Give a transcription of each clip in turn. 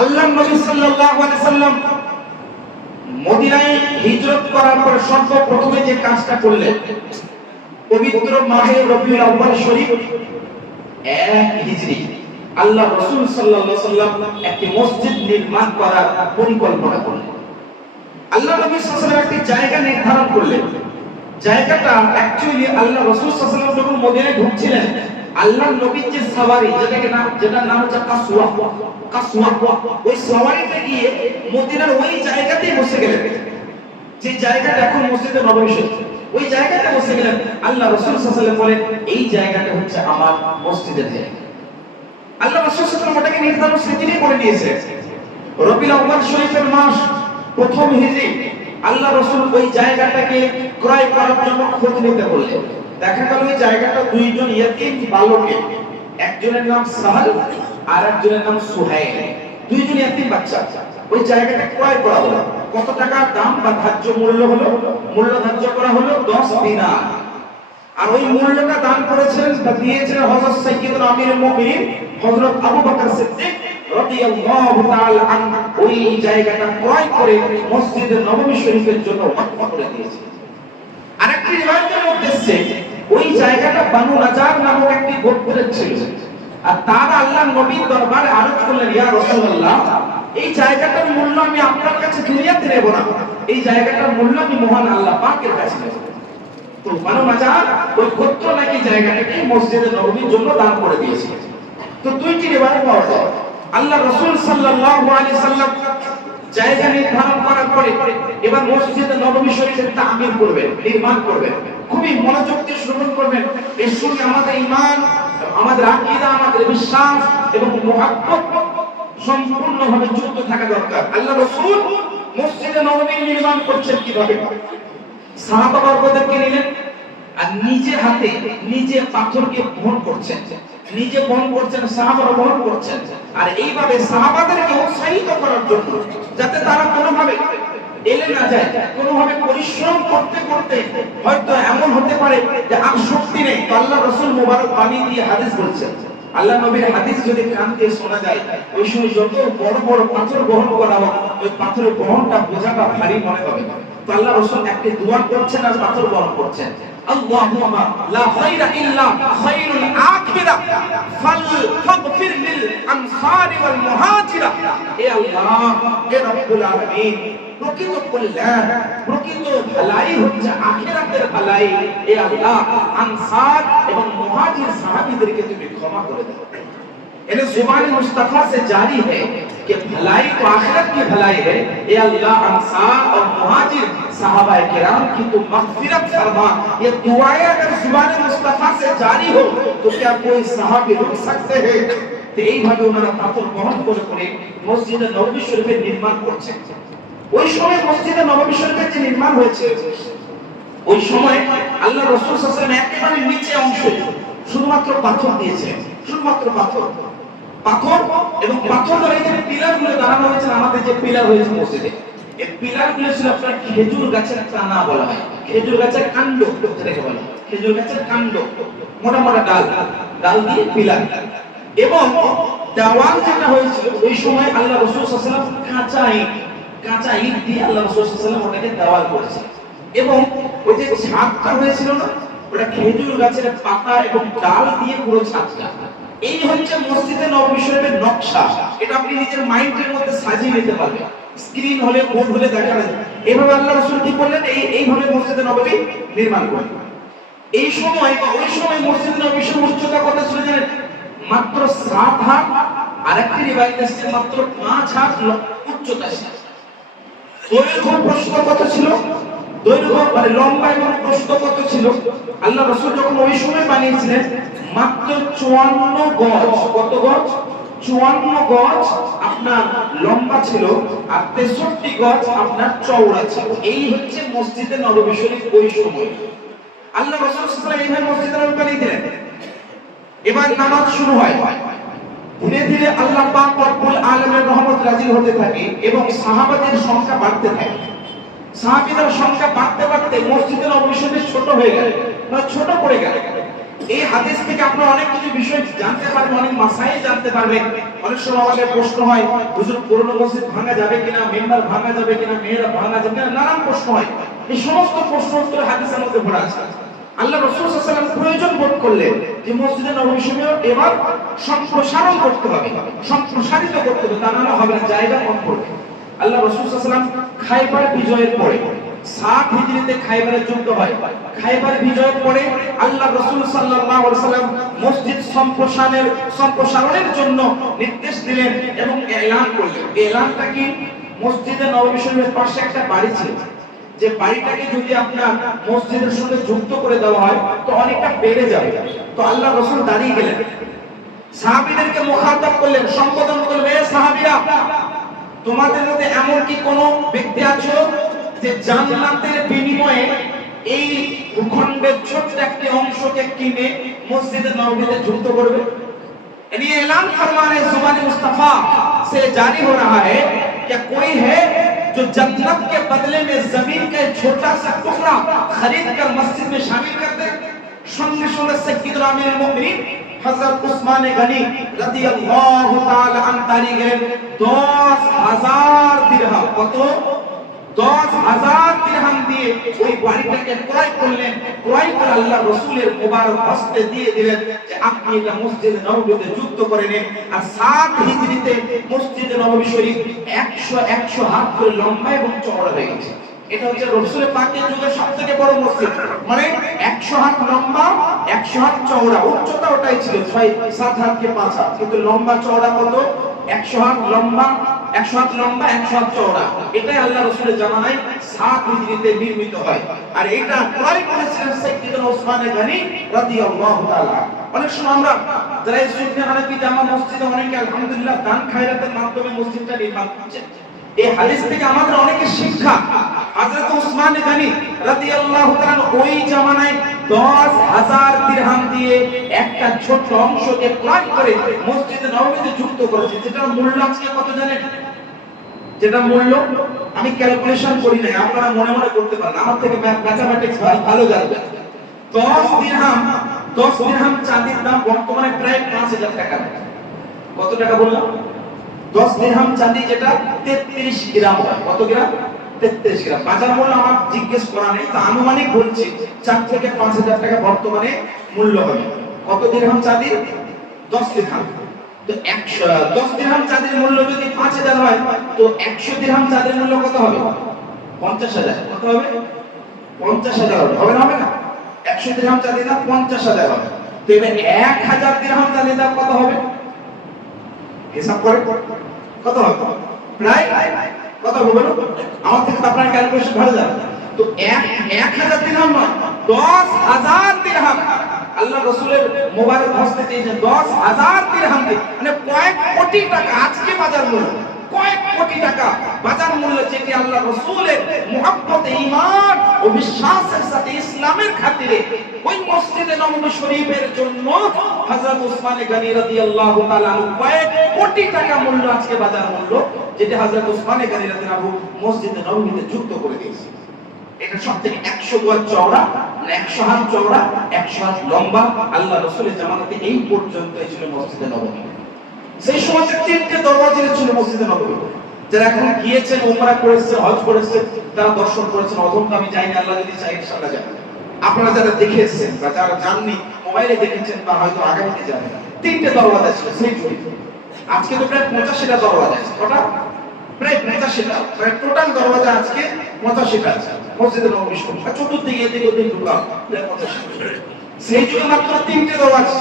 আল্লাহর নবী সাল্লাল্লাহু আলাইহি সাল্লাম মদিনায় হিজরত করার পর সর্বপ্রথমে যে কাজটা করলেন, পবিত্র মাহে রবিউল আউয়াল শরীফ 1 হিজরি আল্লাহ রাসূল সাল্লাল্লাহু আলাইহি সাল্লাম একটি মসজিদ নির্মাণ করার পরিকল্পনা করলেন। আল্লাহ নবী সাল্লাল্লাহু আলাইহি সাল্লাম একটি জায়গা নির্ধারণ করলেন। জায়গাটা অ্যাকচুয়ালি আল্লাহ রাসূল সাল্লাল্লাহু আলাইহি সাল্লাম যখন মদিনায় ঢুকছিলেন, আল্লাহর নবীর যে সাওয়ারি, যেটার নাম হচ্ছে কাসওয়া, ওই সাওয়ারিতে গিয়ে মদিনার ওই জায়গাতেই বসে গেলেন। যে জায়গাটা এখন মসজিদে নববী শরীফ, ওই জায়গাতে বসে গেলেন। আল্লাহ রাসূল সাল্লাল্লাহু আলাইহি সাল্লাম বলেন, এই জায়গাটা হচ্ছে আমার মসজিদের জায়গা। আল্লাহ রাসূল সাল্লাল্লাহু আলাইহি সাল্লাম ওটাকে নির্ধারণ সেদিনই করে দিয়েছে। রবিউল আউয়াল শরীফের মাস, প্রথম হিজরি, আল্লাহ রাসূল ওই জায়গাটাকে ক্রয় করার জন্য খোঁজ নিতে বললেন। দেখা গেল ওই জায়গাটা দুইজন ইয়তীম বালকের, একজনের নাম সাহাল আর একজনের নাম সুহাইল, দুইজন ইয়তীম বাচ্চা। ওই জায়গাটা ক্রয় করা হলো। কত টাকা দাম বা ধার্য মূল্য হলো? মূল্য ধার্য করা হলো 10 দিনার। আর ওই মূল্যটা দান করেছেন বা দিয়েছিলেন হযরত সাইয়্যিদুল আমিরুল মুমিনিন হযরত আবু বকর সিদ্দিক রাদিয়াল্লাহু তাআলা আনহু। ওই জায়গাটা ক্রয় করে মসজিদে নববী শরীফের জন্য ওয়াকফ করে দিয়েছেন। আরেকটি রিওয়ায়াতের মধ্যে এসেছে, ওই জায়গাটা বানু নাজার নামক একটি গোত্রের ছিল। আর তারা আল্লাহর নবীর দরবারে আরজ করলেন, ইয়া রাসূলুল্লাহ, এই জায়গাটার মূল্য আমি আপনার কাছে দুনিয়াতে নেব না, এই জায়গাটার মূল্য আমি মহান আল্লাহ পাকের কাছে নেব। তো বানু নাজার ওই গোত্র নাকি জায়গাটাকে মসজিদে নববীর জন্য দান করে দিয়েছে। তো দুইটি রিওয়ায়াত পাওয়া যায়। আল্লাহ রাসূল সাল্লাল্লাহু আলাইহি সাল্লাম জায়গা নির্ধারণ করার পরে এবার মসজিদে নববী শরীফের তামির করবেন, নির্মাণ করবেন। খুবই মনোযোগ দিয়ে শ্রবণ করবেন। এর সঙ্গে আমাদের ঈমান, আমাদের আকীদা, আমাদের বিশ্বাস এবং মুহাব্বত সম্পূর্ণভাবে যুক্ত থাকা দরকার। আল্লাহ রাসূল মসজিদে নববী নির্মাণ করছেন কিভাবে? সাহাবাবর্গদেরকে নিলেন আর নিজে হাতে নিজে পাথরকে বহন করছেন, নিজে বহন করছেন, সাহাবারা বহন করছেন। আর এইভাবে সাহাবাদেরকে উৎসাহিত করার জন্য, যাতে তারা কোনোভাবে এলে না যায়, কোনোভাবে পরিশ্রম করতে করতে হয়তো এমন হতে পারে যে আর শক্তি নেই। তো আল্লাহ রাসূল মুবারক বাণী দিয়ে হাদিস বলছেন, আল্লাহ নবীর হাদিস যদি কান দিয়ে শোনা যায়, ওই সময় যত বড় বড় পাথর বহন করা হোক, ওই পাথরের বহনটা বোঝাটা ভারী মনে হবে। তো আল্লাহ রাসূল একটি দোয়া করছেন আর পাথর বহন করছেন, আল্লাহুম্মা লা খায়রা ইল্লা খায়রুল আখিরা ফাগফির লিল আনসারি ওয়াল মুহাজিরা। হে আল্লাহ, হে রব্বুল আলামিন, প্রকৃত কল্যাণ, প্রকৃত ভালাই হচ্ছে আখিরাতের ভালাই। হে আল্লাহ, আনসার এবং মুহাজির সাহাবীদেরকে তুমি ক্ষমা করে দাও। यानी जुबान मुस्तफा से जारी है कि भलाई तो आखिरत की भलाई है। ये अल्लाह अंसार और मुहाजिर सहाबाए किराम की तो मगफिरत फरमा। ये दुआएं अगर जुबान मुस्तफा से जारी हो तो क्या कोई सहाबी रुक सकते हैं? तो এইভাবে ওনারা পাথর বহন করে করে মসজিদে নববী শরীফের নির্মাণ করছেন। ওই সময় মসজিদে নববী শরীফের যে নির্মাণ হয়েছে, ওই সময় আল্লাহ রাসূল সাল্লাল্লাহু আলাইহি ওয়াসাল্লাম একেবারে নিচে অংশ শুধুমাত্র পাথর দিয়েছেন, শুধুমাত্র পাথর এবং পাথর ধরে যে পিলারগুলো দাঁড়ানো হয়েছে, আমাদের যে পিলার হয়েছে মসজিদে, এই পিলারগুলো ছিল আপনার খেজুর গাছের টানা বলা হয়, খেজুর গাছের কাণ্ড যেটাকে বলা হয়, খেজুর গাছের কাণ্ড, মোটা মোটা ডাল দিয়ে পিলার। এবং দেওয়াল যেটা হয়েছিল ওই সময় আল্লাহ রাসূল সাল্লাল্লাহু আলাইহি ওয়াসাল্লাম কাঁচা ইট দিয়ে আল্লাহ রাসূল সাল্লাল্লাহু আলাইহি ওয়াসাল্লাম ওটাকে দেওয়াল করেছে। এবং ওই যে ছাদটা হয়েছিল না, ওটা খেজুর গাছের পাতা এবং ডাল দিয়ে পুরো ছাদটা। এই হচ্ছে মসজিদে নববী শরীফের নকশা। এটা আপনি নিজের মাইন্ডের মধ্যে সাজিয়ে নিতে পারবেন, স্ক্রিন হলে বোর্ড হলে দেখা যাবে। এইভাবে আল্লাহ রাসূল কি করলেন, এইভাবে মসজিদে নববী নির্মাণ করলেন। এই সময় বা ওই সময় মসজিদে নববীর উচ্চতা কত ছিল জানেন? মাত্র 7 হাত। আরেকটি রিওয়ায়াত আছে মাত্র 5 হাত উচ্চতা ছিল। দৈর্ঘ্য প্রস্থ কত ছিল? দৈর্ঘ্য মানে লম্বা এবং প্রস্থ কত ছিল? আল্লাহ রাসূল যখন ওই সময় বানিয়েছিলেন মাত্র 54 গজ। কত গজ? 54 গজ আপনার লম্বা ছিল আর 63 গজ আপনার চওড়া ছিল। এই হচ্ছে মসজিদে নববী শরীফ ওই সময়। আল্লাহ রাসূল সাল্লাল্লাহু আলাইহি ওয়াসাল্লাম এইভাবে মসজিদে নববী বানিয়ে দিলেন। এবার নামাজ শুরু হয়। ধীরে ধীরে আল্লাহ পাক রব্বুল আলামিনের রহমত নাযিল হতে থাকে এবং সাহাবাদের সংখ্যা বাড়তে থাকে। সাহাবীদের সংখ্যা বাড়তে বাড়তে মসজিদে নববী শরীফ ছোট হয়ে গেল, ছোট পড়ে গেল। এই হাদিস থেকে আপনারা অনেক কিছু বিষয় জানতে পারবেন, অনেক মাসাইল জানতে পারবেন। অনেক সময় আমাদের প্রশ্ন হয়, হুজুর পুরনো মসজিদ ভাঙা যাবে কিনা, মেম্বার ভাঙা যাবে কিনা, মেয়েরা ভাঙা যাবে কিনা, নানান প্রশ্ন হয়। এই সমস্ত প্রশ্ন উত্তর হাদিসের মধ্যে ভরা আছে। আল্লাহ রাসূল সাল্লাল্লাহু আলাইহি ওয়াসাল্লাম প্রয়োজন বোধ করলেন যে মসজিদে নববী শরীফ এবার সম্প্রসারণ করতে হবে, সম্প্রসারিত করতে হবে, তা না হবে না, জায়গা কম পড়বে। আল্লাহ রাসূল সাল্লাল্লাহু আলাইহি ওয়াসাল্লাম খায়বার বিজয়ের পরে 7 হিজরিতে খায়বারের যুদ্ধ হয়। খায়বার বিজয়ের পরে আল্লাহ রাসূল সাল্লাল্লাহু আলাইহি ওয়াসাল্লাম মসজিদ সম্প্রসারণের জন্য নির্দেশ দিলেন এবং এলান করলেন। এলানটা কি? মসজিদে নববী শরীফের পাশে একটা বাড়ি ছিল, যে বাড়িটাকে যদি আপনার মসজিদের সঙ্গে যুক্ত করে দেওয়া হয় তো অনেকটা বেড়ে যাবে। তো আল্লাহ রাসূল দাঁড়িয়ে গেলেন, সাহাবীদেরকে মুখাতাব করলেন, সম্বোধন করলেন, হে সাহাবীরা, তোমাদের মধ্যে এমন কি কোনো ব্যক্তি আছে যে জান্নাতের বিনিময়ে এই ভূখণ্ডের ছোট্ট একটি অংশকে কিনে মসজিদে নববীতে যুক্ত করবে? यानी ऐलान फरमाने जुबान मुस्तफा से जारी हो रहा है, क्या कोई है जो जन्नत के बदले में जमीन का छोटा सा टुकड़ा खरीद कर मस्जिद में शामिल कर दे? संगे संगे सय्यदुल आमिरुल मुमिनीन हजरत उस्मान गनी রাদিয়াল্লাহু তাআলা আন তারিখ গেলেন 10,000 দিরহাম। কত? 10,000 দিরহাম দিয়ে ওই বাড়িটাকে ক্রয় করলেন। ক্রয় করে আল্লাহ রাসূলের মোবারক হস্তে দিয়ে দিলেন যে আপনি এটা মসজিদে নববীতে যুক্ত করে নিন। আর 7 হিজরিতে মসজিদে নববী শরীফ 100 হাত করে লম্বা এবং চওড়া হয়ে গেছে। এটা হচ্ছে রাসূলের পাকের যুগের সবথেকে বড় মসজিদ, মানে 100 হাত লম্বা, 100 হাত চওড়া। উচ্চতা ওটাই ছিল 7 হাত কে 5 হাত, কিন্তু লম্বা চওড়া কত? 100 হাত লম্বা, 100 হাত লম্বা, 100 হাত চওড়া। এটাই আল্লাহ রাসূলের জামানায় 7 হিজরিতে নির্মিত হয়। আর এটা ক্রয় করেছিলেন সাইয়্যিদুনা উসমান গনি রাদিয়াল্লাহু তাআলা। অনেক সময় আমরা যারা এই সুন্নি হানাফি জামা মসজিদে অনেকে আলহামদুলিল্লাহ দান খায়রাতের মাধ্যমে মসজিদটা নির্মাণ করছেন। এই হাদিস থেকে আমাদের অনেকের শিক্ষা, হযরত উসমান গনি রাদিয়াল্লাহু তাআলা ওই জামানায় 10,000 দিরহাম দিয়ে একটা ছোট অংশকে ক্রয় করে মসজিদে নববীতে যুক্ত করেছে। যেটার মূল্য আজকে কত জানেন? যেটা মূল্য আমি ক্যালকুলেশন করি নাই, আপনারা মনে মনে করতে পারেন, আমার থেকে ম্যাথমেটিক্স ভালো জানবেন। 10 দিরহাম চাঁদির দাম বর্তমানে প্রায় 5,000 টাকা। কত টাকা বললাম? 10 দিরহাম চাঁদি, যেটা 33 গ্রাম হয়। কত গ্রাম? 33 গ্রাম। বাজার মূল্য আমার জিজ্ঞেস করা নেই, তা আনুমানিক বলছি 4 থেকে 5,000 টাকা বর্তমানে মূল্য হবে। কত দিরহাম চাঁদি? 10 দিরহাম। তো 10 দিরহাম চাঁদির মূল্য যদি 5,000 হয় তো 100 দিরহাম চাঁদির মূল্য কত হবে? 50,000। কত হবে? 50,000 হবে। হবে না? 100 দিরহাম চাঁদির দাম 50,000 হবে। তো এবার 1,000 দিরহাম চাঁদির দাম কত হবে? হিসাব করে কত হবে? প্রায় কত হবে বলুন? আমার থেকে আপনার ক্যালকুলেশন ভালো যাবে। তো 1,000 দিরহাম নয়, 10,000 দিরহাম আল্লাহ রাসূলের মোবারক হস্তে দিয়েছেন। 10,000 দিরহাম, মানে কয়েক কোটি টাকা আজকে বাজার মূল্য, কয়েক কোটি টাকা বাজার মূল্য, যেটি আল্লাহ রাসূলের মুহাব্বতে ঈমান ও বিশ্বাসের সাথে ইসলামের খাতিরে ওই মসজিদে নববী শরীফের জন্য হযরত উসমান গনি রাদিয়াল্লাহু তাআলা কয়েক কোটি টাকা মূল্য আজকে বাজার মূল্য, যেটা হযরত উসমান গনি রাদিয়াল্লাহু মসজিদে নববীতে যুক্ত করে দিয়েছে। এটা সবথেকে 100 গজ চওড়া, মানে 100 হাত চওড়া, 100 হাত লম্বা। আল্লাহ রাসূলের জামানাতে এই পর্যন্ত ছিল মসজিদে নববী। সেই সময় 3টে দরওয়াজা ছিল মসজিদে নববী। যারা এখন গিয়েছেন, উমরা করেছেন, হজ করেছেন, তারা দর্শন করেছেন। অধম আমি যাইনি, আল্লাহ যদি চাই ইনশাআল্লাহ যাব। আপনারা যারা দেখেছেন বা যারা জাননি, মোবাইলে দেখেছেন বা হয়তো আগামীতে যাবেন, 3টে দরওয়াজা ছিল সেই যুগে। আজকে তো প্রায় 85টা দরওয়াজা আছে। কটা? প্রায় 85টা। প্রায় টোটাল দরওয়াজা আজকে 85টা আছে মসজিদে নববী শরীফ। আর চতুর্দিকে এদিকে ওদিকে ঢোকা প্রায় 85টা। সেই যুগে মাত্র 3টে দরওয়াজা।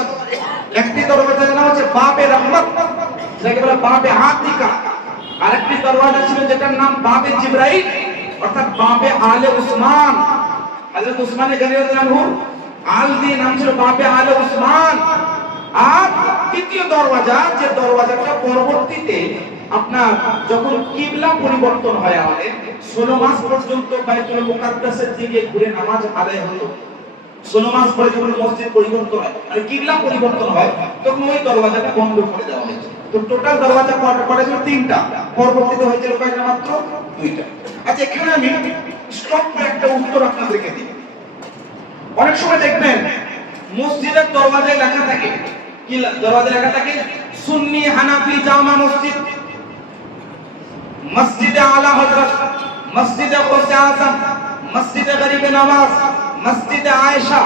একটি দরওয়াজার নাম হচ্ছে বাবে রহমত, যেটাকে বলে বাবে আতিকা। আরেকটি দরওয়াজা ছিল যেটার নাম বাবে জিবরাইল, অর্থাৎ বাবে আলে উসমান। হযরত উসমান গনি রাদিয়াল্লাহু আনহু আল দিয়ে নাম ছিল বাবে আলে উসমান। আর তৃতীয় দরওয়াজা, যে দরওয়াজাটা পরবর্তীতে আপনার যখন কিবলা পরিবর্তন হয়, আমাদের 16 মাস পর্যন্ত বাইতুল মুকাদ্দাসের দিকে ঘুরে নামাজ আদায় হতো। 16 মাস পরে যখন মসজিদ পরিবর্তন হয়, মানে কিবলা পরিবর্তন হয়, তখন ওই দরওয়াজাটা বন্ধ করে দেওয়া হয়েছে। তো টোটাল দরওয়াজা কয়টা ছিল? 3টা। পরবর্তীতে হয়েছিল কয়টা? মাত্র 2টা। আচ্ছা, এখানে আমি স্টপ করে একটা উত্তর আপনাদেরকে দিই। অনেক সময় দেখবেন মসজিদের দরওয়াজায় লেখা থাকে, কি দরওয়াজায় লেখা থাকে? সুন্নি হানাফি জামা মসজিদ, মসজিদে আলা হযরত, মসজিদে গৌসে আযম, মসজিদে গরিবে নওয়াজ, মসজিদে আয়েশা,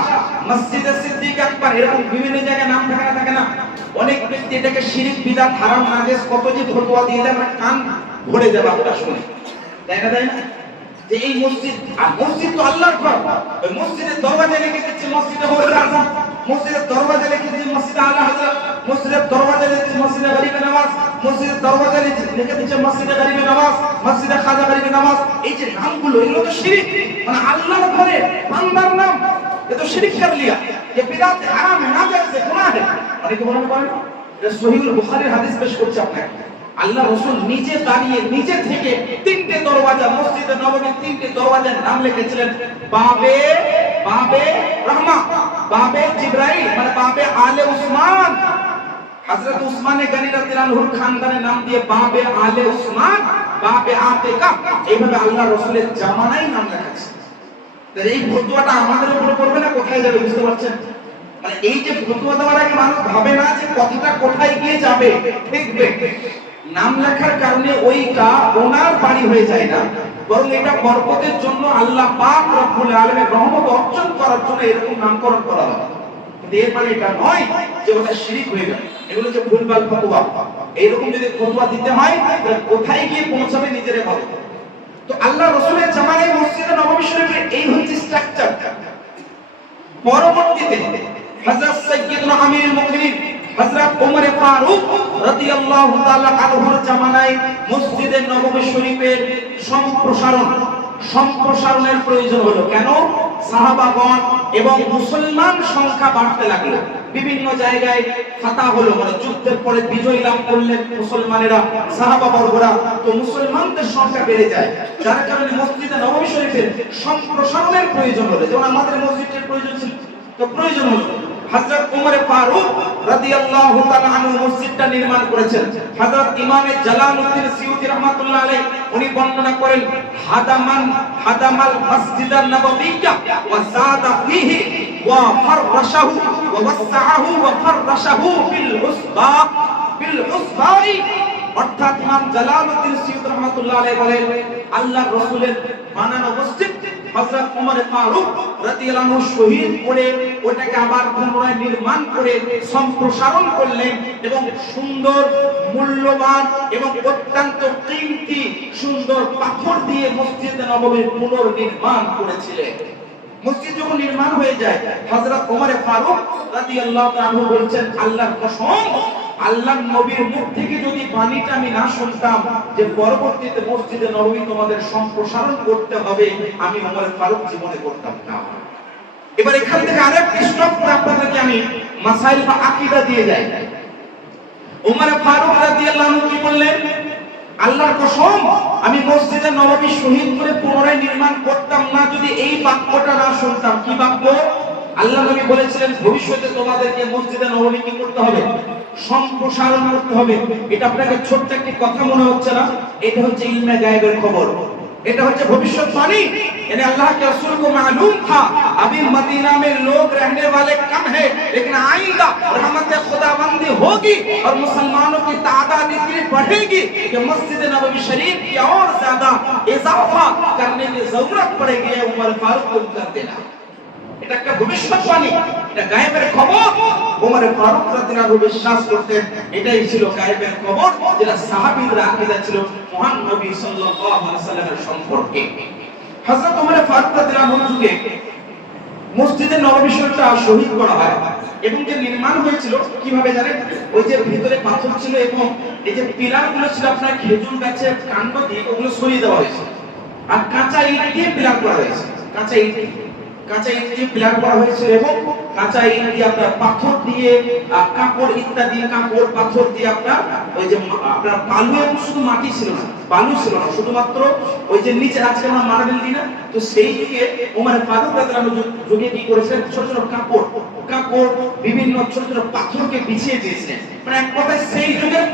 মসজিদে সিদ্দিক আকবর, এরকম বিভিন্ন জায়গায় নাম থাকে না? অনেক ব্যক্তি এটাকে শিরক, বিদআত, হারাম, নাজেস কত যে ফতোয়া দিয়ে দেয়, আমরা কান ভরে দেব আপনারা শুনে। দেখা যায় না যে এই মসজিদ, আর মসজিদ তো আল্লাহর ঘর, ওই মসজিদের দরওয়াজায় লিখে দিচ্ছে মসজিদে গৌসে আযম, মসজিদের দরওয়াজায় লিখে দিচ্ছে মসজিদে আলা হযরত, মসজিদের দরওয়াজায় লিখে দিচ্ছে মসজিদে গরিবে নওয়াজ, মসজিদের দরওয়াজায় লিখে দিচ্ছে মসজিদে গরিবে নওয়াজ, মসজিদে খাজা গরিবে নওয়াজ। এই যে নামগুলো, এগুলো তো শিরক, মানে আল্লাহর ঘরে বান্দার নাম, ये तो शिरक कर लिया, ये बिदअत है, हराम है, नाजायज है, गुनाह है। অনেকে মনে করেন এটা সহিহুল বুখারীর হাদিস পেশ করছে আপনাকে, আল্লাহ রাসূল নিজে দাঁড়িয়ে নিজে থেকে তিনটে দরওয়াজা, মসজিদে নববীর তিনটে দরওয়াজার নাম লিখেছিলেন, বাবে রহমা, বাবে জিবরাইল, মানে বাবে আলে উসমান। হযরত উসমান গনি রাদিয়াল্লাহু আনহুর খানদানের নাম দিয়ে বাবে আলে উসমান, বাবে আতিকা, এইভাবে আল্লাহ রাসূলের জামানায় নাম লেখা আছে। তাহলে এই ফতোয়াটা আমাদের উপর পড়বে না, কোথায় যাবে? বুঝতে পারছেন? মানে এই যে ফতোয়া দেওয়ার আগে মানুষ ভাবে না যে কথাটা কোথায় গিয়ে যাবে, দেখবে নাম লেখার কারণে ওইটা ওনার বাড়ি হয়ে যায় না, বরং এটা বরকতের জন্য আল্লাহ পাক রব্বুল আলামিনের রহমত অর্জন করার জন্য এরকম নামকরণ করা হয়। কিন্তু এর মানে এটা নয় যে ওটা শিরক হয়ে গেল। এগুলো যে ভুলভাল ফতোয়া, এইরকম যদি ফতোয়া দিতে হয় তাহলে কোথায় গিয়ে পৌঁছাবে নিজেরে ভালো। তো আল্লাহ রাসূলের জামানায় মসজিদে নববী শরীফের এই হচ্ছে স্ট্রাকচার। পরবর্তীতে হযরত সাইয়্যিদুনা আমিরুল মুমিনিন হযরত ওমর ফারুক রাদিয়াল্লাহু তাআলা আনহুর জামানায় মসজিদে নববী শরীফের সম্প্রসারণের প্রয়োজন হলো। কেন? সাহাবাগণ এবং মুসলমান সংখ্যা বাড়তে লাগলো, বিভিন্ন জায়গায় ফাতহ হলো, মানে যুদ্ধের পরে বিজয় লাভ করলেন মুসলমানেরা, সাহাবা বর্গরা, তো মুসলমানদের সংখ্যা বেড়ে যায়, যার কারণে মসজিদে নববী শরীফের সম্প্রসারণের প্রয়োজন হলো। যেমন আমাদের মসজিদের প্রয়োজন ছিল, তো প্রয়োজন হলো। হযরত ওমর ফারুক রাদিয়াল্লাহু তাআলা আনহু মসজিদটা নির্মাণ করেছেন। হযরত ইমামে জালালউদ্দিন সিয়ুতি রাহমাতুল্লাহ আলাইহি উনি বর্ণনা করেন, হাদামাল মসজিদান নববিয়্যা ওয়া যাদা ফীহি ওয়া ফাররাশাহু ওয়া ওয়াসআহু ওয়া ফাররাশাহু বিল উসবাই। অর্থাৎ ইমাম জালালউদ্দিন সিয়ুতি রাহমাতুল্লাহ আলাইহি বলেন, আল্লাহর রাসূলের বানানো মসজিদ হযরত ওমর ফারুক রাদিয়াল্লাহু আনহু শহীদ করে ওটাকে আবার পুনরায় নির্মাণ করে সম্প্রসারণ করলেন এবং সুন্দর, মূল্যবান এবং অত্যন্ত কিমতি সুন্দর পাথর দিয়ে মসজিদে নববীর পুনর্নির্মাণ করেছিলেন। মসজিদ যখন নির্মাণ হয়ে যায়, হযরত ওমর ফারুক রাদিয়াল্লাহু তাআলা আনহু বলছেন, আল্লাহর কসম, আল্লাহর নবীর মুখ থেকে যদি বাণীটা আমি না শুনতাম যে পরবর্তীতে মসজিদে নববী তোমাদের সম্প্রসারণ করতে হবে, আমি ওমর ফারুক জীবনে করতাম না। এবার এখান থেকে আরেকটা স্টপ করে আপনাদেরকে আমি মাসাইল বা আকীদা দিয়ে যাই। ওমর ফারুক রাদিয়াল্লাহু আনহু কি বললেন? আল্লাহর কসম, আমি মসজিদে নববী শহীদ করে পুনরায় নির্মাণ করতাম না যদি এই বাক্যটা না শুনতাম। কি বাক্য? আল্লাহ নবী বলেছিলেন ভবিষ্যতে তোমাদেরকে মসজিদে নববী কি করতে হবে? সম্প্রসারণ করতে হবে। এটা আপনাকে ছোট্ট একটি কথা মনে হচ্ছে না? এটা হচ্ছে ইলমে গায়েবের খবর, এটা হচ্ছে ভবিষ্যৎবাণী। यानी अल्लाह के रसूल को मालूम था अभी मदीना में लोग रहने वाले कम है, लेकिन आइंदा रहमत खुदाबंदी होगी और मुसलमानों की तादाद इतनी बढ़ेगी कि मस्जिद नबवी शरीफ की और ज्यादा इजाफा करने की जरूरत पड़ेगी। उमर फारूक को कर देना, এটা একটা ভবিষ্যৎবাণী, এটা গায়েবের খবর। ওমর ফারুক রাদিয়াল্লাহু আনহু বিশ্বাস করতেন এটাই ছিল গায়েবের খবর, যেটা সাহাবীদের আকীদা ছিল মহান নবী সাল্লাল্লাহু আলাইহি ওয়াসাল্লামের সম্পর্কে। হযরত ওমর ফারুক রাদিয়াল্লাহু আনহু যুগে মসজিদে নববী শরীফটা শহীদ করা হয় এবং যে নির্মাণ হয়েছিল কিভাবে জানেন? ওই যে ভিতরে পাথর ছিল এবং এই যে পিলারগুলো ছিল আপনার খেজুর গাছের কাণ্ড দিয়ে ওগুলো সরিয়ে দেওয়া হয়েছে, আর কাঁচা ইট দিয়ে পিলার করা হয়েছে। কাঁচা ইট দিয়ে পিলার করা হয়েছিল এবং কাঁচা ইট দিয়ে আপনার পাথর দিয়ে কাপড় ইত্যাদি, কাপড় পাথর দিয়ে আপনার ওই যে আপনার বালু, এবং শুধু মাটি ছিল না, বালু ছিল না, শুধুমাত্র ওই যে নিচে আজকে আমরা মার্বেল দিই না, তো সেই যুগে ওমর ফারুক রাদিয়াল্লাহু আনহু যুগে কি করেছেন? ছোট ছোট কাপড় বিভিন্ন ছোট ছোট পাথরকে বিছিয়ে দিয়েছিলেন। মানে এক কথায় সেই যুগের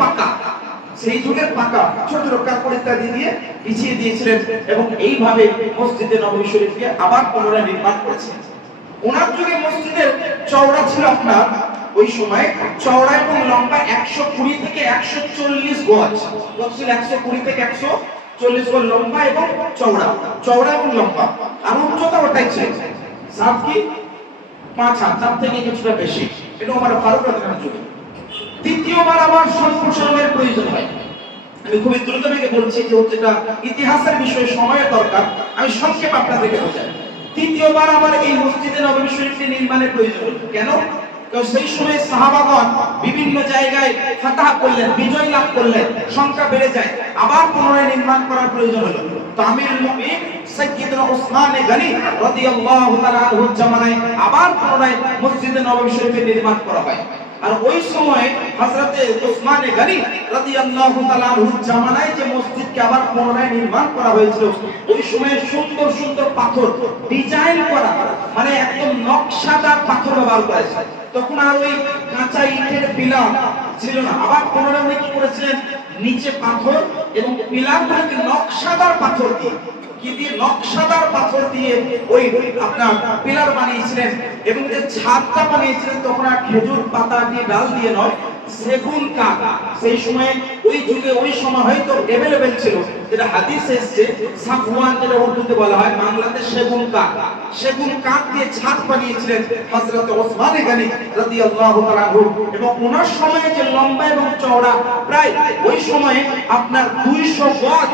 পাকা ছোট ছোট কাপড় ইত্যাদি দিয়ে বিছিয়ে দিয়েছিলেন এবং এইভাবে মসজিদে নববী শরীফকে আবার পুনরায় নির্মাণ করেছেন। ওনার যুগে মসজিদের চওড়া ছিল আপনার ওই সময় চওড়া এবং লম্বা 120 থেকে 140 গজ। কত ছিল? 120 থেকে 140 গজ লম্বা এবং চওড়া, চওড়া এবং লম্বা। আর উচ্চতা ওটাই ছিল সাত কি 5 হাত, তার থেকে কিছুটা বেশি। এটা ওমর ফারুক রাদিয়াল্লাহু আনহু যুগে। তৃতীয়বার আবার সম্প্রসারণের প্রয়োজন হয়। আমি খুবই দ্রুত বেগে বলছি যে এটা ইতিহাসের বিষয়ে সময়ের দরকার, আমি সংক্ষেপে আপনাদেরকে বোঝাই। তৃতীয়বার আবার এই মসজিদে নববী শরীফটি নির্মাণের প্রয়োজন হলো। কেন? কারণ সেই সময় সাহাবাগণ বিভিন্ন জায়গায় ফাতাহ করলেন, বিজয় লাভ করলেন, সংখ্যা বেড়ে যায়, আবার পুনরায় নির্মাণ করার প্রয়োজন হলো। তো আমিরুল মুমিনিন সাইয়্যিদুনা উসমান গনি রাদিয়াল্লাহু তাআলা আনহুর জামানায় আবার পুনরায় মসজিদে নববী শরীফের নির্মাণ করা হয়। আর ওই সময় হযরতে উসমান গনি রাদিয়াল্লাহু তাআলা আনহুর জামানায় যে মসজিদকে আবার পুনরায় নির্মাণ করা হয়েছিল, ওই সময় সুন্দর সুন্দর পাথর ডিজাইন করা, মানে একদম নকশাদার পাথর ব্যবহার করা হয়েছে। তখন আর ওই কাঁচা ইটের পিলার ছিল না, আবার পুনরায় উনি কি করেছিলেন, নিচে পাথর এবং পিলারগুলোকে নকশাদার পাথর দিয়ে, কি দিয়ে? নকশাদার পাথর দিয়ে ওই আপনার পিলার বানিয়েছিলেন। এবং যে ছাদটা বানিয়েছিলেন তখন আর খেজুর পাতা দিয়ে, ডাল দিয়ে নয়, সেগুন কাঠ। সেই সময় ওই যুগে ওই সময় হয়তো अवेलेबल ছিল, যেটা হাদিসে এসেছে সাফওয়ান, যেটা উর্দুতে বলা হয়, বাংলাতে সেগুন কাঠ। সেগুন কাঠ দিয়ে ছাদ বানিয়েছিলেন হযরত ওসমান গনি রাদিয়াল্লাহু তাআলা আনহু। এবং ওনার সময়ে যে লম্বা এবং চওড়া প্রায় ওই সময়ে আপনার 200 গজ,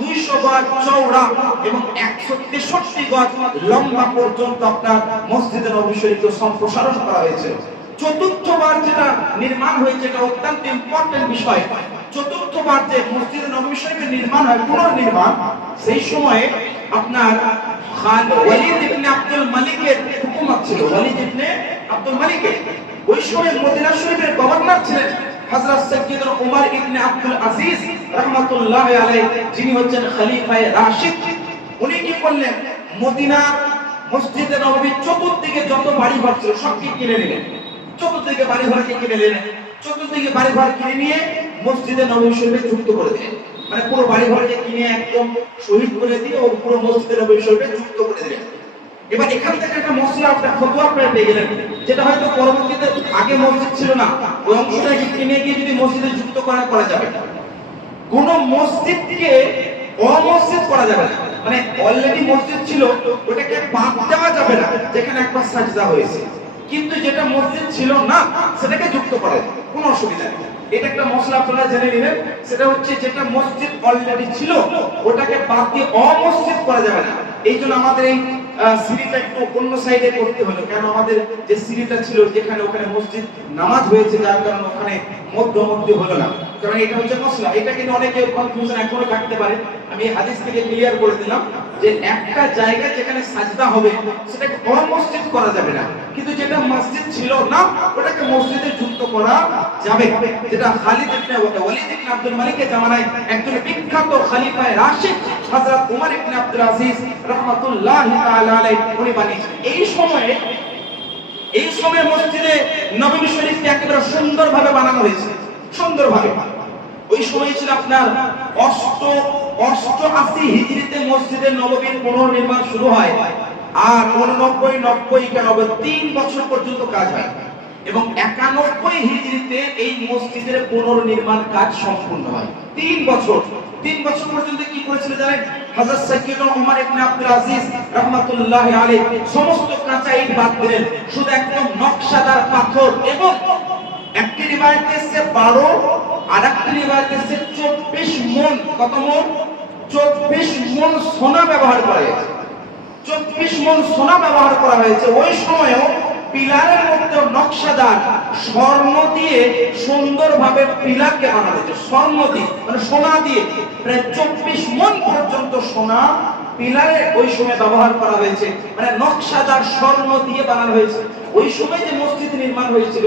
200 গজ চওড়া এবং 163 গজ লম্বা পর্যন্ত আপনার মসজিদে নববী শরীফকে সম্প্রসারণ করা হয়েছে। চতুর্থবার যেটা নির্মাণ হয়েছে, এটা অত্যন্ত ইম্পর্টেন্ট বিষয়। চতুর্থবার যে মসজিদে নববী শরীফের নির্মাণ হয়, পুনর্নির্মাণ, সেই সময়ে আপনার ওয়ালিদ ইবনে আব্দুল মালিকের হুকুমত ছিল। ওয়ালিদ ইবনে আব্দুল মালিকের ওই সময় মদিনা শরীফের গভর্নর ছিলেন হযরত সাইয়্যিদুনা উমর ইবনে আব্দুল আজিজ রাহমাতুল্লাহি আলাইহি, যিনি হচ্ছেন খলিফায়ে রাশিদ। উনি কি করলেন, মদিনার মসজিদে নববীর চতুর্দিকে যত বাড়িঘর ছিল সবকে কিনে নিলেন। চতুর্দিকে বাড়িঘরকে কিনে নিলেন, চতুর্দিকে বাড়িঘর কিনে নিয়ে মসজিদে নববী শরীফে যুক্ত করে দিলেন। মানে পুরো বাড়িঘরকে কিনে একদম শহীদ করে দিয়ে ও পুরো মসজিদে নববী শরীফে যুক্ত করে দিলেন। এবার এখান থেকে একটা মসলা, একটা ফতোয়া আপনারা পেয়ে গেলেন, যেটা হয়তো পরবর্তীতে, আগে মসজিদ ছিল না, ওই অংশটাকে কিনে গিয়ে যদি মসজিদে যুক্ত করা যাবে। কোন মসজিদকে অমসজিদ করা যাবে না, মানে অলরেডি মসজিদ ছিল ওটাকে বাদ দেওয়া যাবে না, যেখানে একবার সাজদা হয়েছে। কিন্তু যেটা মসজিদ ছিল না সেটাকে যুক্ত করে, কোনো অসুবিধা নেই। এটা একটা মশলা আপনারা জেনে নিলেন, সেটা হচ্ছে যেটা মসজিদ অলরেডি ছিল ওটাকে বাদ দিয়ে অমসজিদ করা যাবে না। এই জন্য আমাদের এই সিঁড়িটা একটু অন্য সাইডে করতে হলো। কেন? আমাদের যে সিঁড়িটা ছিল যেখানে, ওখানে মসজিদ নামাজ হয়েছে, যার কারণে ওখানে মধ্যমধ্যে হলো না। কারণ এটা হচ্ছে মশলা। এটা কিন্তু অনেকে কনফিউশন এখনো থাকতে পারে। আমি হাদিস থেকে ক্লিয়ার করে দিলাম যে একটা জায়গা যেখানে সাজদা হবে সেটাকে অমসজিদ করা যাবে না, কিন্তু যেটা মসজিদ ছিল না ওটাকে মসজিদে যুক্ত করা যাবে। যেটা খালিদ ইবনে ওয়ালিদ ইবনে আব্দুল মালিকের জামানায় একজন বিখ্যাত খলিফায়ে রাশিদ হযরত উমর ইবনে আব্দুল আজিজ রাহমাতুল্লাহি তাআলা আলাইহি উনি বানিয়েছেন। এই সময় মসজিদে নববী শরীফকে একেবারে সুন্দরভাবে বানানো হয়েছে, সুন্দরভাবে। ওই সময় ছিল আপনার 88 হিজরিতে মসজিদে নববীর পুনর্নির্মাণ শুরু হয়, আর 89, 90, 91 3 বছর পর্যন্ত কাজ হয়। এবং 91 হিজরিতে এই মসজিদের পুনর্নির্মাণ কাজ সম্পূর্ণ হয়। 3 বছর পর্যন্ত কি করেছিল জানেন? হযরত সাইয়্যিদুনা উমর ইবনে আব্দুল আজিজ রাহমাতুল্লাহি আলাইহি সমস্ত কাঁচা ইট বাদ দিলেন, শুধু একদম নকশাদার পাথর। এবং একটি রিওয়ায়াতে এসেছে 12, আর একটি রিওয়ায়াতে এসেছে 24 মণ। কত মণ? 24 মণ সোনা ব্যবহার করা হয়েছে। 24 মণ সোনা ব্যবহার করা হয়েছে। ওই সময়ও পিলারের মধ্যে নকশাদার স্বর্ণ দিয়ে সুন্দরভাবে পিলারকে বানানো হয়েছে। স্বর্ণ দিয়ে, মানে সোনা দিয়ে প্রায় 24 মণ পর্যন্ত সোনা পিলারে ওই সময় ব্যবহার করা হয়েছে, মানে নকশাদার স্বর্ণ দিয়ে বানানো হয়েছে। ওই সময় যে মসজিদ নির্মাণ হয়েছিল,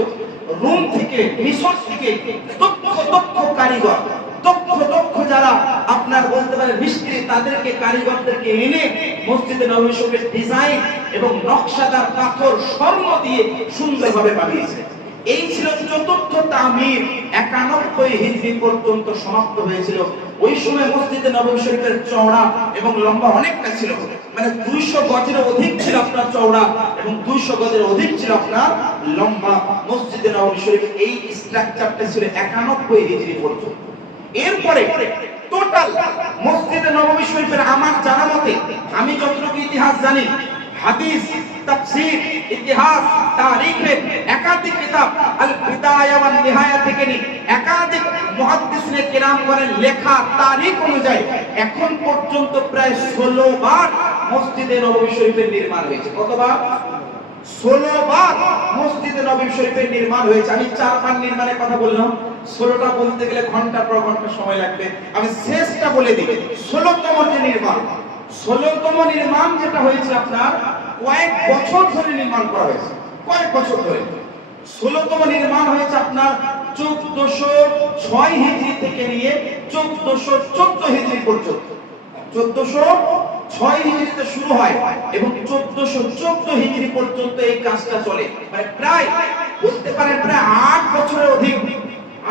রোম থেকে, মিশর থেকে দক্ষ কারিগর, দক্ষ যারা আপনার বলতে পারে মিস্ত্রি, তাদেরকে, কারিগরদেরকে এনে মসজিদে নববী শরীফের ডিজাইন এবং নকশাদার পাথর স্বর্ণ দিয়ে সুন্দরভাবে বানিয়েছে। এই ছিল চতুর্থ তামির। 91 হিজরি পর্যন্ত সমাপ্ত হয়েছিল। ওই সময় মসজিদে নববী শরীফের চওড়া এবং লম্বা অনেকটা ছিল, মানে 200 গজের অধিক ছিল আপনার চওড়া এবং 200 গজের অধিক ছিল আপনার লম্বা। মসজিদে নববী শরীফ এই স্ট্রাকচারটা ছিল 91 হিজরি পর্যন্ত। এরপরে টোটাল মসজিদে নববী শরীফের আমার জানা মতে, আমি যতটুকু ইতিহাস জানি, হাদিস, তাফসীর, ইতিহাস, তারিখের একাধিক কিতাব, আল বিদায়া ওয়ান নিহায়া থেকে নিয়ে একাধিক মুহাদ্দিসিনে কিরামগণের লেখা তারিখ অনুযায়ী এখন পর্যন্ত প্রায় 16 বার মসজিদে নববী শরীফের নির্মাণ হয়েছে। কতবার? 16 বার মসজিদে নববী শরীফের নির্মাণ হয়েছে। আমি 4 বার নির্মাণের কথা বললাম, 16টা বলতে গেলে ঘন্টা পর ঘন্টা সময় লাগবে। আমি শেষটা বলে দিই, 16তম যে নির্মাণ, 16তম নির্মাণ যেটা হয়েছে আপনার কয়েক বছর ধরে নির্মাণ করা হয়েছে, কয়েক বছর ধরে। 16তম নির্মাণ হয়েছে আপনার 1406 হিজরি থেকে নিয়ে 1414 হিজরি পর্যন্ত। 1406 হিজরিতে শুরু হয় এবং 1414 হিজরি পর্যন্ত এই কাজটা চলে, মানে প্রায় বলতে পারেন প্রায় 8 বছরের অধিক,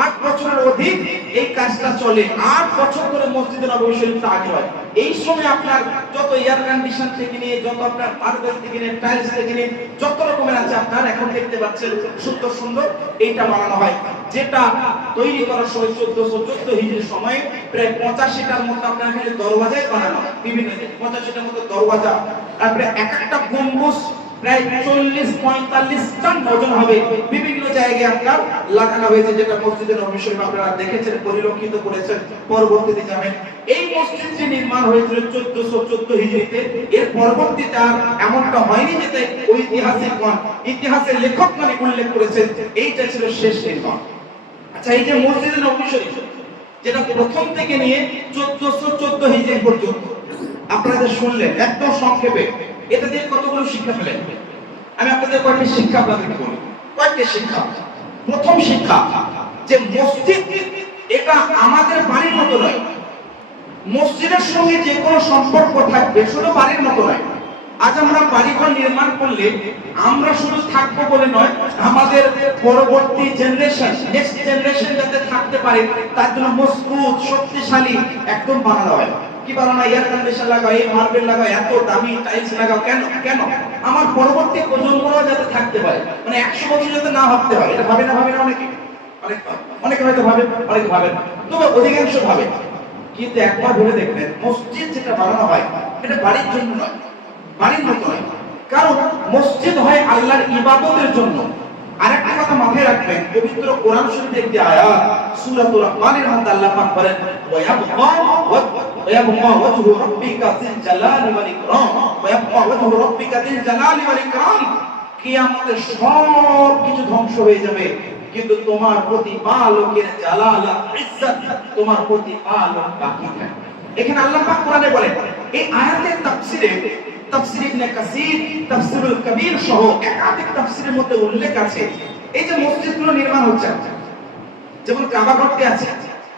8 বছরের অধিক এই কাজটা চলে। 8 বছর ধরে মসজিদে নববী শরীফটা আগে হয়। এই সময় আপনার যত এয়ার কন্ডিশন থেকে নিয়ে, যত আপনার মার্বেল থেকে নিয়ে, টাইলস থেকে নিয়ে যত রকমের আছে আপনার এখন দেখতে পাচ্ছেন সুন্দর সুন্দর, এইটা বানানো হয়। যেটা তৈরি করার সময় 1414 হিজরির সময় প্রায় 85টার মতো আপনার এখানে দরওয়াজায় বানানো হয়, বিভিন্ন 85টার মতো দরওয়াজা। তারপরে এক একটা গম্বুজ প্রায় 40-45 টন ওজন হবে, বিভিন্ন জায়গায় আপনার লাগানো হয়েছে, যেটা মসজিদে নববী শরীফ আপনারা দেখেছেন, পরিলক্ষিত করেছেন, পরবর্তীতে যাবেন। এই মসজিদটি নির্মাণ হয়েছিল 1414 হিজরিতে। এর পরবর্তীতে আর এমনটা হয়নি যেটা ঐতিহাসিকগণ, ইতিহাসের লেখকগণ উল্লেখ করেছেন এইটা ছিল শেষ নির্মাণ। আচ্ছা, এই যে মসজিদে নববী শরীফ যেটা প্রথম থেকে নিয়ে 1414 হিজরি পর্যন্ত আপনারা যে শুনলেন একদম সংক্ষেপে, এটা দিয়ে কতগুলো শিক্ষা পেলেন? আমি আপনাদের কয়েকটি শিক্ষা আপনাদেরকে বলি, কয়েকটি শিক্ষা। প্রথম শিক্ষা যে মসজিদ এটা আমাদের বাড়ির মতো নয়। মসজিদের সঙ্গে যে কোনো সম্পর্ক থাকবে, শুধু বাড়ির মতো নয়। আজ আমরা বাড়িঘর নির্মাণ করলে আমরা শুধু থাকবো বলে নয়, আমাদের পরবর্তী জেনারেশন, নেক্সট জেনারেশন যাতে থাকতে পারে তার জন্য মজবুত শক্তিশালী একদম বানানো হয়। কি বানানো? এয়ার কন্ডিশন লাগাও, এই মার্বেল লাগাও, এত দামি টাইলস লাগাও। কেন? কেন? আমার পরবর্তী প্রজন্মরা যাতে থাকতে পারে, মানে 100 বছর যাতে না ভাবতে হয়। এটা ভাবে না অনেকে, অনেকে হয়তো ভাবে, অনেকে ভাবে না, তবে অধিকাংশ ভাবে। কিন্তু একবার ভেবে দেখবেন, মসজিদ যেটা বানানো হয় এটা বাড়ির জন্য নয়, বাড়ির মতো নয়। কারণ মসজিদ হয় আল্লাহর ইবাদতের জন্য। আরেকটা কথা মাথায় রাখবেন, পবিত্র কোরআন শরীফের একটি আয়াত সূরাতুর রহমানের মধ্যে আল্লাহ পাক বলেন, ওয়ায়াবকা ওয়াজহু রাব্বিকা যিল জালালি ওয়াল ইকরাম, ওয়ায়াবকা ওয়াজহু রাব্বিকা যিল জালালি ওয়াল ইকরাম। কিয়ামতে সব কিছু ধ্বংস হয়ে যাবে, কিন্তু তোমার প্রতিপালকের জালাল ইজ্জত, তোমার প্রতিপালক বাকি থাকবে। এখানে আল্লাহ পাক কোরআনে বলেন, এই আয়াতের তাফসীরে তাফসীর ইবনে কাসীর, তাফসীরুল কবীর সহ একাধিক তাফসীরের মধ্যে উল্লেখ আছে এই যে মসজিদগুলো নির্মাণ হচ্ছে, যেমন কাবা ঘরটি আছে,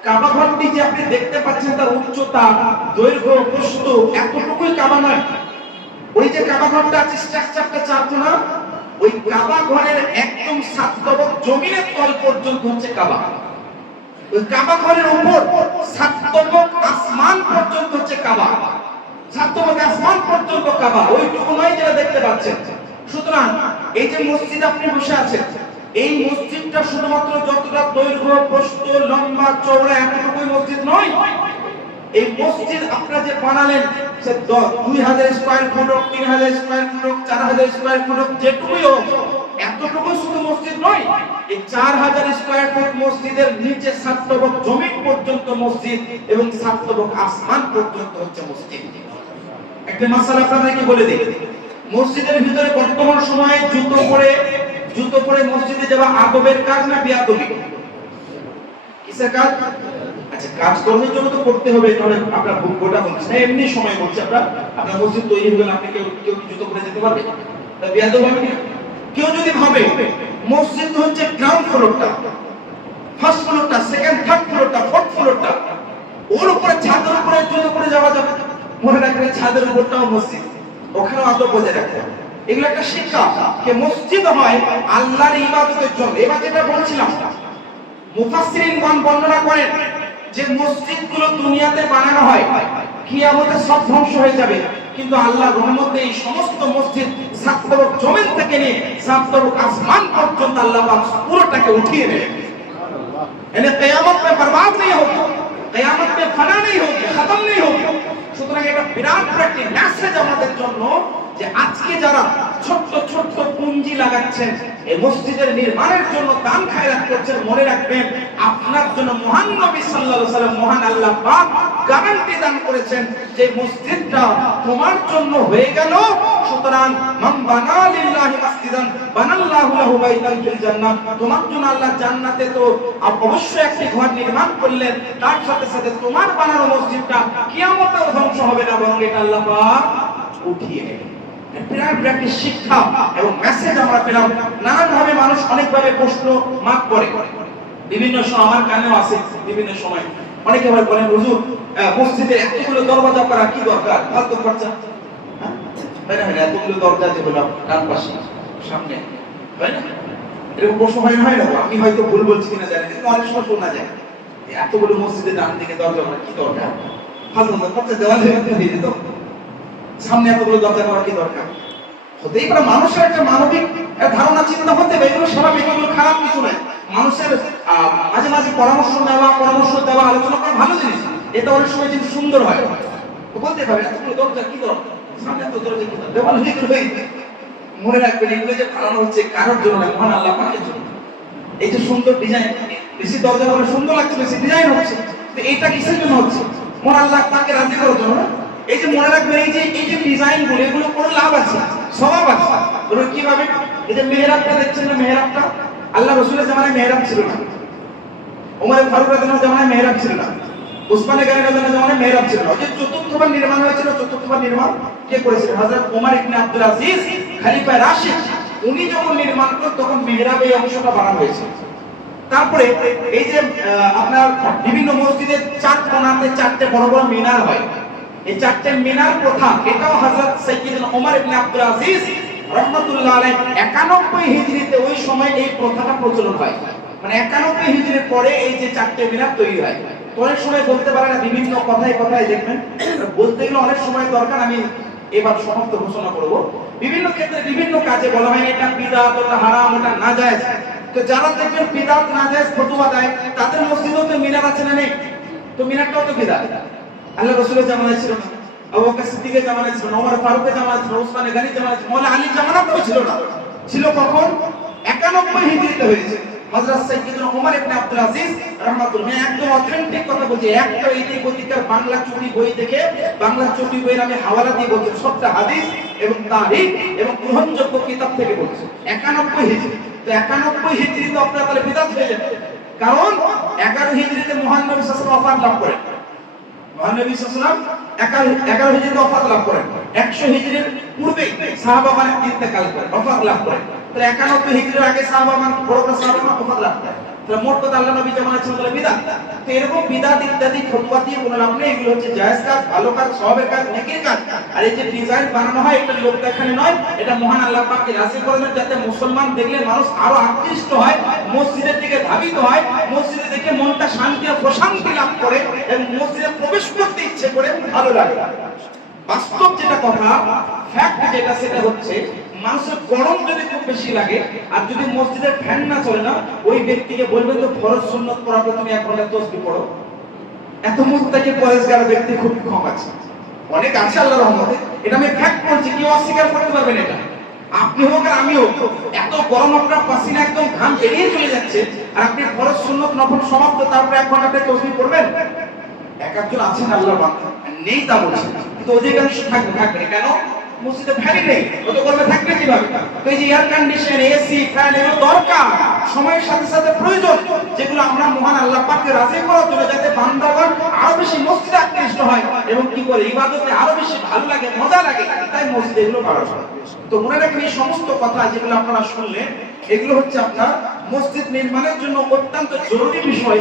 কাবা ঘরটি যে আপনি দেখতে পাচ্ছেন তার উচ্চতা, দৈর্ঘ্য, প্রস্থ এতটুকুই কাবা নয়। ওই যে কাবা ঘরটা আছে, স্ট্রাকচারটা চারকোনা, ওই কাবা ঘরের একদম 7 তবক জমিনের তল পর্যন্ত হচ্ছে কাবা। ওই কাবা ঘরের উপর 7 তবক আসমান পর্যন্ত হচ্ছে কাবা। 7 তবক আসমান পর্যন্ত কাবা, ওইটুকু নয় যেটা দেখতে পাচ্ছেন। সুতরাং এই যে মসজিদ আপনি বসে আছেন, এই মসজিদটা শুধুমাত্র যতটা দৈর্ঘ্য, প্রস্থ, লম্বা, চওড়া এতটুকুই মসজিদ নয়। এই মসজিদ আপনারা যে বানালেন, সে 2000 স্কয়ার ফুট হোক, 3000 স্কয়ার ফুট হোক, 4000 স্কয়ার ফুট হোক, যেটুকুই হোক, এতটুকু শুধু মসজিদ নয়। এই 4000 স্কয়ার ফুট মসজিদের নিচে 7 তবক জমিন পর্যন্ত মসজিদ এবং 7 তবক আসমান পর্যন্ত হচ্ছে মসজিদ। একটা মাসালা আপনাদেরকে বলে দিই, মসজিদের ভিতরে বর্তমান সময়ে জুতো পরে মসজিদে যাওয়া আদবের কাজ না বেয়াদবি? কিসের কাজ? আচ্ছা, কাজ করার জন্য তো করতে হবে, তাহলে আপনার গোটা বলছে না, এমনি সময় বলছে আপনার মসজিদ তৈরি হয়ে গেল, আপনি কেউ জুতো পরে যেতে পারবে? তা বেয়াদব হবে না? কেউ যদি ভাবে মসজিদ হচ্ছে গ্রাউন্ড ফ্লোরটা, ফার্স্ট ফ্লোরটা, সেকেন্ড, থার্ড ফ্লোরটা, ফোর্থ ফ্লোরটা, ওর উপরে ছাদের উপরে জুতো পরে যাওয়া যাবে, মনে রাখবেন ছাদের উপরটাও মসজিদ, ওখানেও আদব বজায় রাখতে হবে। এগুলো একটা শিক্ষা যে মসজিদ হয় আল্লাহর ইবাদতের জন্য। এবার যেটা বলছিলাম, মুফাসসিরিনগণ বর্ণনা করেন যে মসজিদগুলো দুনিয়াতে বানানো হয় কিয়ামতে সব ধ্বংস হয়ে যাবে, কিন্তু আল্লাহর রহমতে এই সমস্ত মসজিদ সাততরফ জমিন থেকে নিয়ে সাততরফ আসমান পর্যন্ত আল্লাহ পাক পুরোটাকে উঠিয়ে নেবে। यानी कियामत में बर्बाद नहीं होगी, कियामत में फना नहीं होगी, खत्म नहीं होगी। সুতরাং এটা বিরাট একটি মেসেজ আমাদের জন্য যে আজকে যারা ছোট্ট ছোট্ট পুঁজি লাগাচ্ছেন এই মসজিদের নির্মাণের জন্য দান খায়রাত করছেন, মনে রাখবেন আপনার জন্য মহান নবী সাল্লাল্লাহু আলাইহি ওয়াসাল্লাম মহান আল্লাহ পাক গ্যারান্টি দান করেছেন যে মসজিদটা তোমার জন্য হয়ে গেল। সুতরাং মান বানা লিল্লাহি মাসজিদান বানাল্লাহু লাহু বাইতান ফিল জান্নাহ, তোমার জন্য আল্লাহ জান্নাতে তো অবশ্যই একটি ঘর নির্মাণ করলেন, তার সাথে সাথে তোমার বানানো মসজিদটা কিয়ামতেও ধ্বংস হবে না, বরং এটা আল্লাহ পাক উঠিয়ে নেবেন। বিরাট একটি শিক্ষা এবং মেসেজ আমরা পেলাম। নানান ভাবে মানুষ অনেকভাবে প্রশ্ন মাগ করে, বিভিন্ন সময় আমার কানেও আসে, বিভিন্ন সময় অনেকে ভাবে বলেন হুজুর মসজিদে এতগুলো দরজা করা কি দরকার, ফালতু খরচা, হয় না? এতগুলো দরজা যে হলো ডান পাশে সামনে, হয় না? এরকম প্রশ্ন হয় না? আমি হয়তো ভুল বলছি কিনা জানি, কিন্তু অনেক সময় শোনা যায় এতগুলো মসজিদে ডান দিকে দরজা করা কি দরকার, ফালতু খরচা, দেওয়ালে হয়ে যেত, সামনে এতগুলো দরজা করা কি দরকার। হতেই পারে মানুষের একটা মানবিক ধারণা চিন্তা হতে হবে, এগুলো স্বাভাবিক, এগুলো খারাপ কিছু নয়। মানুষের মাঝে মাঝে পরামর্শ দেওয়া আলোচনা করা ভালো জিনিস, এটা অনেক সময় জিনিস সুন্দর হয়। বলতে পারে এতগুলো দরজা কি দরকার, সামনে এত দরজা কি দরকার, দেওয়াল হয়ে মনে রাখবেন এগুলো যে বানানো হচ্ছে কারোর জন্য না, মহান আল্লাহ পাকের জন্য। এই যে সুন্দর ডিজাইন, বেশি দরজা করে সুন্দর লাগছে, বেশি ডিজাইন হচ্ছে, তো এইটা কিসের জন্য হচ্ছে? মহান আল্লাহ পাকে রাজি করার জন্য না। এই যে মনে রাখবেন এই যে ডিজাইন গুলো, এগুলো কোনো লাভ আছে, স্বভাব আছে। ধরুন কিভাবে এই যে মেহরাবটা দেখছেন না, মেহরাবটা আল্লাহ রাসূলের জামানায় মেহরাব ছিল না, ওমর ফারুক রাদিয়াল্লাহু জামানায় মেহরাব ছিল না, উসমানে গনি রাদিয়াল্লাহু জামানায় মেহরাব ছিল না। যে চতুর্থবার নির্মাণ হয়েছিল, চতুর্থবার নির্মাণ কে করেছিলেন? হযরত ওমর ইবনে আব্দুল আজিজ খলিফা রাশিদ, উনি যখন নির্মাণ করেন তখন মেহরাব এই অংশটা বানানো হয়েছে। তারপরে এই যে আপনার বিভিন্ন মসজিদের চার কোণাতে চারটে বড় বড় মিনার হয়, এই চারটে মিনার প্রথা এটাও হযরত সাইয়্যিদনা ওমর ইবনে আব্দুল আজিজ রাহমাতুল্লাহ আলাইহি 91 হিজরিতে ওই সময় এই প্রথাটা প্রচলন হয়। মানে 91 হিজরির পরে এই যে চারটে মিনার তৈরি হয়। অনেক সময় বলতে পারে না, বিভিন্ন কথায় কথায় দেখবেন বলতে গেলে অনেক সময় দরকার। আমি এবার সমাপ্ত ঘোষণা করব। বিভিন্ন ক্ষেত্রে বিভিন্ন কাজে বলা হয় এটা বিদআত, ওটা হারাম, ওটা নাজায়েজ। তো যারা দেখবেন বিদআত নাজায়েজ ফতোয়া দেয়, তাদের মসজিদেও তো মিনার আছে না নেই? তো মিনারটাও তো বিদআত। আল্লাহ রাসূলের জামানায় ছিল না, আবু বকর সিদ্দিকের জামানায় ছিল না, ওমর ফারুকের জামানায় ছিল না, উসমান গনির জামানায় ছিল না, মাওলানা আলীর জামানাতেও ছিল না। ছিল কখন? 91 হিজরিতে হয়েছে। হযরত সাইয়্যিদনা ওমর ইবনে আব্দুল আজিজ রাহমাতুল্লাহ, একদম অথেন্টিক কথা বলছি, একটা এইদিক ওদিকের বাংলা চুরি বই থেকে, বাংলা চুরি বইয়ের আমি হাওয়ালা দিয়ে বলছি, সবটা হাদিস এবং তারিখ এবং গ্রহণযোগ্য কিতাব থেকে বলছি। 91 হিজরি, তো 91 হিজরিতে আপনারা তাহলে বিদআত হয়ে যাবে, কারণ 11 হিজরিতে মহান নবী সাল্লাল্লাহু আলাইহি ওয়াসাল্লাম ওফাত লাভ করেন। মহান নবী সাল্লাল্লাহু আলাইহি ওয়াসাল্লাম 11 হিজরিতে ওফাত লাভ করেন, 100 হিজরির পূর্বে সাহাবাগণ ইন্তেকাল করেন, ওফাত লাভ করেন। তাহলে 91 হিজরির আগে সাহাবাগণ, বড় বড় সাহাবাগণ ওফাত লাভ করেন। তাহলে মোট কথা আল্লাহ নবী জামানায় ছিল তাহলে বিদআত। তো এরকম বিদআত ইত্যাদি ফতোয়া দিয়ে কোনো লাভ নেই। এগুলো হচ্ছে জায়েজ কাজ, ভালো কাজ, সওয়াবের কাজ, নেকির কাজ। আর এই যে ডিজাইন বানানো হয়, এটা লোক দেখানো নয়, এটা মহান আল্লাহ পাককে রাজি করেন, যাতে মুসলমান দেখলে মানুষ আরো আকৃষ্ট হয়, মসজিদের দিকে ধাবিত হয়, মসজিদে দেখে মনটা শান্তি ও প্রশান্তি লাভ করে এবং মসজিদে প্রবেশ করতে ইচ্ছে করে, ভালো লাগে। বাস্তব যেটা কথা, ফ্যাক্ট যেটা, সেটা হচ্ছে মানুষের গরম যদি খুব বেশি লাগে আর যদি মসজিদের ফ্যান না চলে না, ওই ব্যক্তিকে বলবেন তো ফরজ সুন্নত পড়ার পর তুমি 1 ঘন্টা তাসবিহ পড়ো। এত মুত্তাকি পরেজগার ব্যক্তি খুব কম আছে, অনেক আছে আল্লাহর রহমতে। এটা আমি ফ্যাক্ট বলছি, কেউ অস্বীকার করতে পারবেন এটা, আপনি হোক আর আমি হোক। এত গরম, আপনার পাসিনা একদম ঘাম বেরিয়ে চলে যাচ্ছে, আর আপনি ফরজ সুন্নত নফল সমাপ্ত, তারপরে 1 ঘন্টা তাসবিহ পড়বেন? এক একজন আছেন আল্লাহর বান্দা, নেই তা বলছি, কিন্তু অধিকাংশ থাকবে কেন? মসজিদে ফ্যান নেই, কত গরমে থাকবে কিভাবে? তো এই যে এয়ার কন্ডিশন, এসি, ফ্যান এগুলো দরকার, সময়ের সাথে সাথে প্রয়োজন, যেগুলো আমরা মহান আল্লাহ পাককে রাজি করার জন্য, যাতে বান্দাগণ আরো বেশি মসজিদে আকৃষ্ট হয় এবং কি করে ইবাদতে আরো বেশি ভালো লাগে, মজা লাগে, তাই মসজিদে এগুলো বাড়ানো হয়। তো মনে রাখবেন এই সমস্ত কথা যেগুলো আপনারা শুনলেন, এগুলো হচ্ছে আপনার মসজিদ নির্মাণের জন্য অত্যন্ত জরুরি বিষয়।